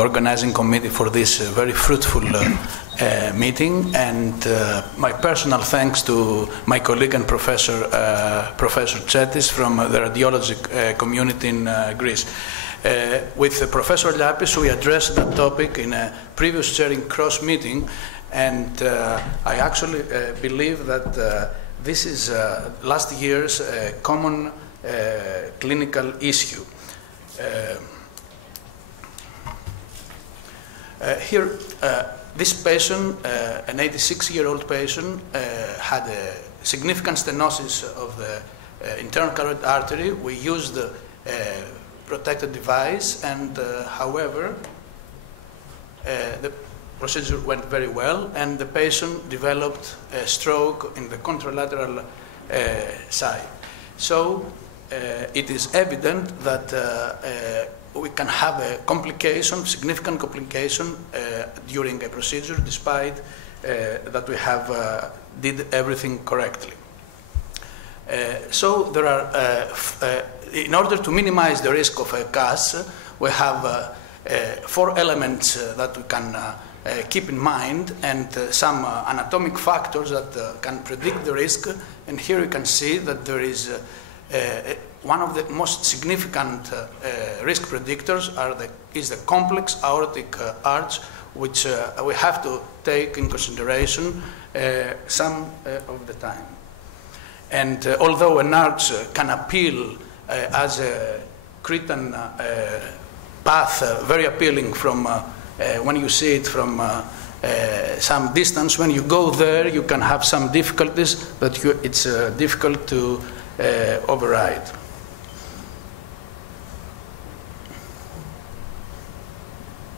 organizing committee for this very fruitful meeting, and my personal thanks to my colleague and Professor Chatziioannou from the radiology community in Greece. With Professor Lapis, we addressed that topic in a previous chairing cross meeting, and I actually believe that this is last year's common clinical issue. Here, this patient, an 86-year-old patient, had a significant stenosis of the internal carotid artery. We used a protected device, and however, the procedure went very well, and the patient developed a stroke in the contralateral side. So it is evident that we can have a complication, significant complication during a procedure, despite that we have did everything correctly. So there are, in order to minimize the risk of a CAS, we have 4 elements that we can keep in mind, and some anatomic factors that can predict the risk. And here you can see that there is one of the most significant risk predictors is the complex aortic arch, which we have to take in consideration some of the time. And although an arch can appeal as a Cretan path, very appealing from when you see it from some distance, when you go there, you can have some difficulties that it's difficult to override.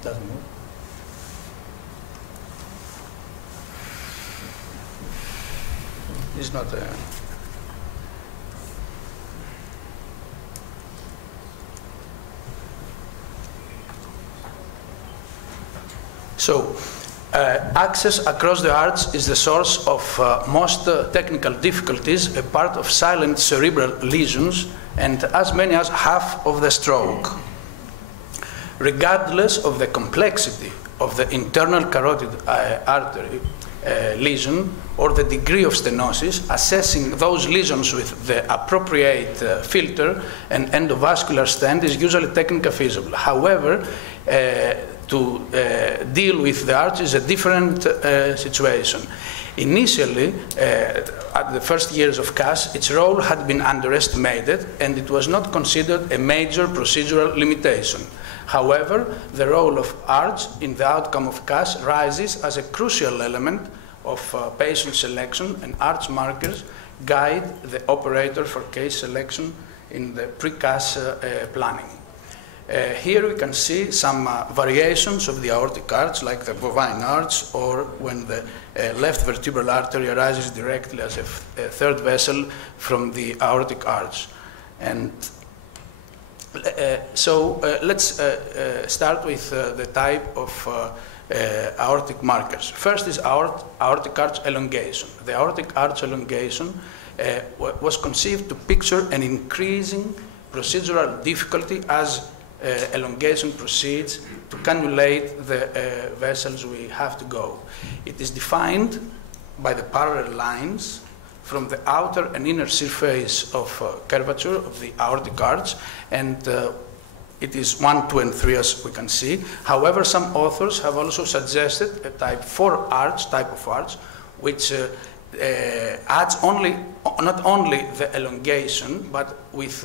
Doesn't move. It's not a... So, access across the arch is the source of most technical difficulties, a part of silent cerebral lesions, and as many as half of the stroke. Regardless of the complexity of the internal carotid artery lesion or the degree of stenosis, assessing those lesions with the appropriate filter and endovascular stent is usually technically feasible. However, to deal with the arch is a different situation. Initially, at the first years of CAS, its role had been underestimated, and it was not considered a major procedural limitation. However, the role of arch in the outcome of CAS rises as a crucial element of patient selection, and arch markers guide the operator for case selection in the pre-CAS planning. Here we can see some variations of the aortic arch, like the bovine arch, or when the left vertebral artery arises directly as a third vessel from the aortic arch. And so let's start with the type of aortic markers. First is aortic arch elongation. The aortic arch elongation was conceived to picture an increasing procedural difficulty as elongation proceeds to cannulate the vessels we have to go. It is defined by the parallel lines from the outer and inner surface of curvature of the aortic arch, and it is 1, 2, and 3 as we can see. However, some authors have also suggested a type 4 arch, which adds not only the elongation, but with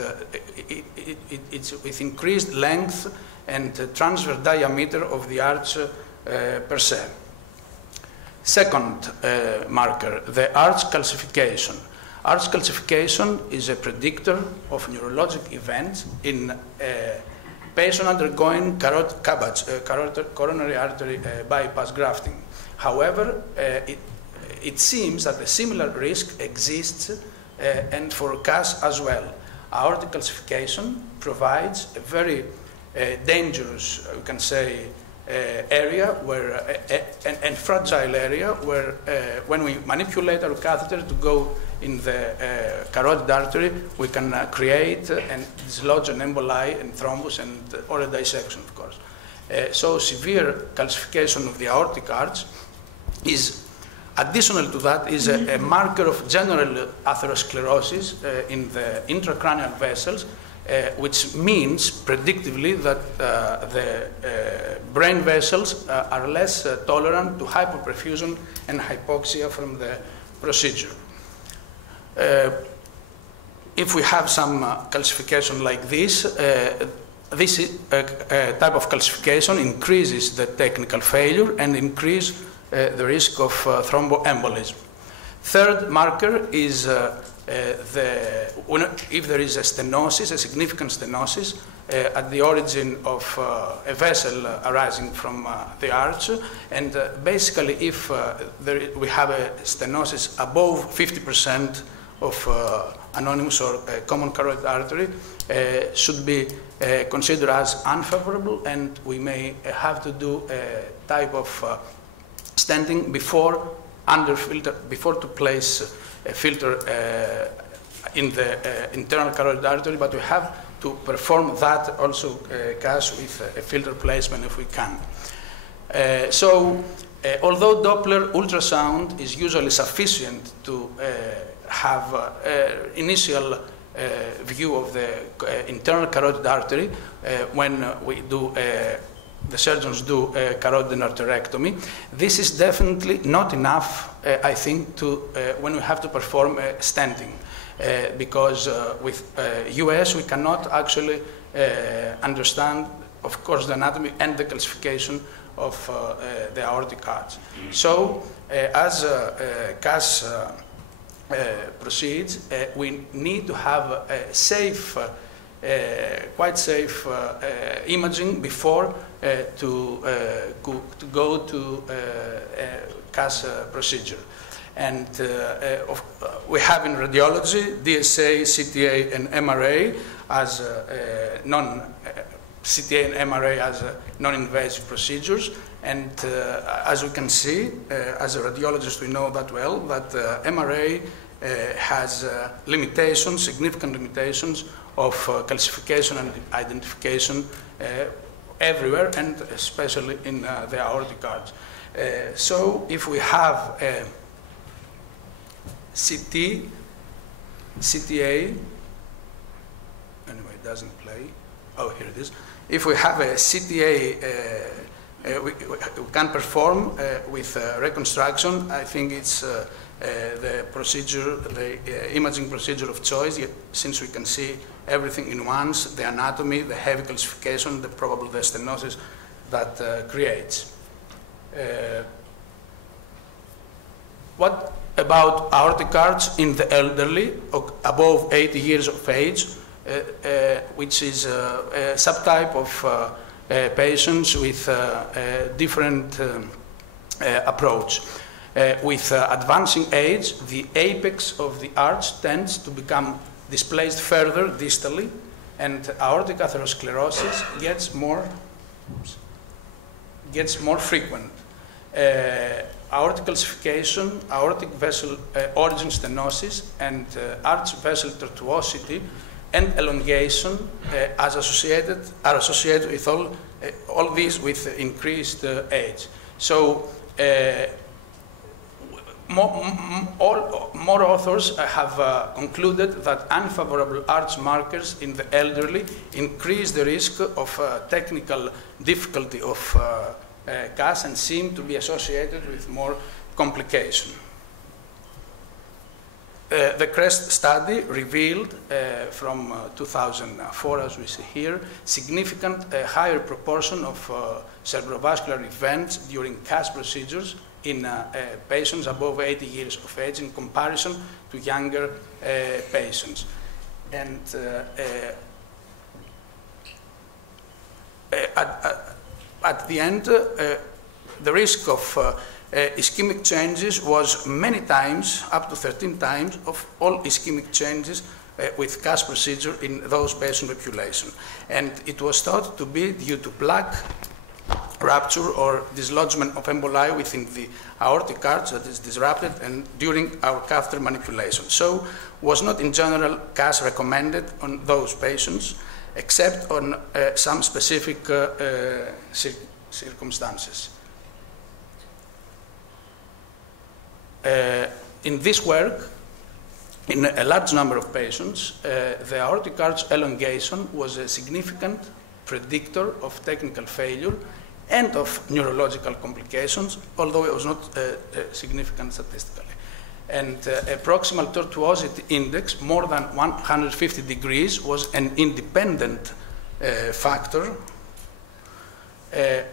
with increased length and transverse diameter of the arch per se. Second marker, the arch calcification. Arch calcification is a predictor of neurologic events in a patient undergoing carotid CABG, coronary artery bypass grafting. However, it seems that a similar risk exists and for CAS as well. Aortic calcification provides a very dangerous, we can say, area where, and fragile area where when we manipulate our catheter to go in the carotid artery, we can create and dislodge an emboli and thrombus and or a dissection, of course. So severe calcification of the aortic arch is, additional to that, is a marker of general atherosclerosis in the intracranial vessels, which means predictively that the brain vessels are less tolerant to hypoperfusion and hypoxia from the procedure. If we have some calcification like this type of calcification increases the technical failure and increases the risk of thromboembolism. Third marker is if there is a stenosis, a significant stenosis at the origin of a vessel arising from the arch, and basically if we have a stenosis above 50% of anonymous or common carotid artery, should be considered as unfavorable, and we may have to do a type of stenting before to place a filter in the internal carotid artery, but we have to perform that also CAS with a filter placement if we can. Although Doppler ultrasound is usually sufficient to have initial view of the internal carotid artery when the surgeons do carotid arterectomy, this is definitely not enough, I think, when we have to perform stenting, because with US we cannot actually understand, of course, the anatomy and the calcification of the aortic arch. So, as CAS proceeds, we need to have a safe, quite safe imaging before to go to CAS procedure. And we have in radiology DSA, CTA, and MRA as CTA and MRA as non-invasive procedures. And as we can see, as a radiologist, we know that well, that MRA has limitations, significant limitations of calcification and identification everywhere, and especially in the aortic arch. So if we have a CT, CTA, anyway, it doesn't play. Oh, here it is. If we have a CTA, we can perform with reconstruction. I think it's the procedure, the imaging procedure of choice, since we can see everything in once, the anatomy, the heavy calcification, probably the stenosis that creates. What about aortic arch in the elderly, above 80 years of age, which is a subtype of patients with different approach. With advancing age, the apex of the arch tends to become displaced further distally, and aortic atherosclerosis gets more frequent. Aortic calcification, aortic vessel origin stenosis, and arch vessel tortuosity and elongation are associated with all these with increased age. So more authors have concluded that unfavorable arch markers in the elderly increase the risk of technical difficulty of CAS and seem to be associated with more complication. The CREST study revealed from 2004, as we see here, significant higher proportion of cerebrovascular events during CAS procedures in patients above 80 years of age in comparison to younger patients. And at the end, the risk of ischemic changes was many times, up to 13 times, of all ischemic changes with CAS procedure in those patient population. And it was thought to be due to plaque rupture or dislodgement of emboli within the aortic arch that is disrupted and during our catheter manipulation. So was not in general CAS recommended on those patients. except on some specific circumstances. In this work, in a large number of patients, the aortic arch elongation was a significant predictor of technical failure and of neurological complications, although it was not significant statistically. And a proximal tortuosity index more than 150 degrees was an independent factor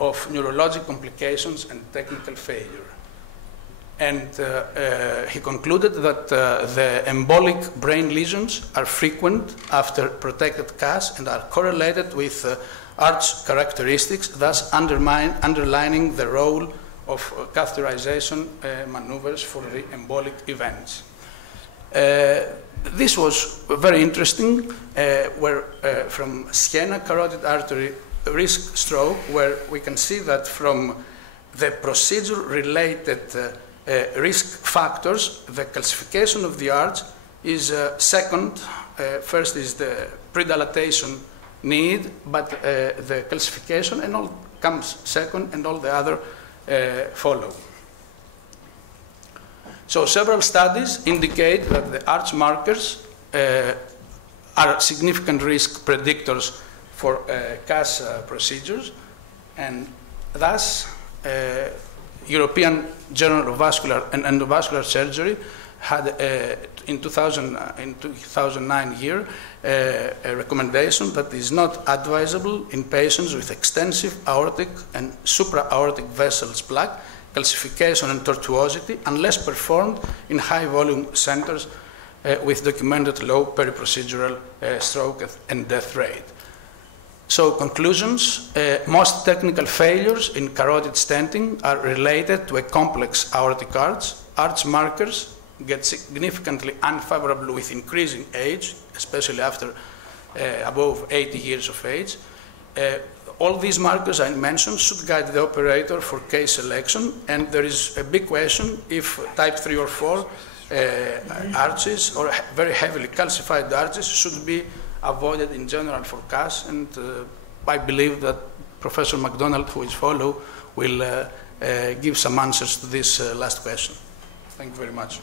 of neurologic complications and technical failure. And he concluded that the embolic brain lesions are frequent after protected CAS and are correlated with arch characteristics, thus underlining the role of catheterization maneuvers for the embolic events. This was very interesting, from Siena carotid artery risk stroke, where we can see that from the procedure-related risk factors, the calcification of the arch is second. First is the predilatation need, but the calcification and all comes second, and all the other follow. So several studies indicate that the arch markers are significant risk predictors for CAS procedures, and thus European Journal of Vascular and Endovascular Surgery had in 2009 year a recommendation that is not advisable in patients with extensive aortic and supra-aortic vessels plaque, calcification and tortuosity, unless performed in high-volume centers with documented low periprocedural stroke and death rate. So conclusions, most technical failures in carotid stenting are related to a complex aortic arch. Arch markers get significantly unfavorable with increasing age, especially after above 80 years of age. All these markers I mentioned should guide the operator for case selection, and there is a big question if type 3 or 4 arches or very heavily calcified arches should be avoided in general for CAS, and I believe that Professor MacDonald, who is follow, will give some answers to this last question. Thank you very much.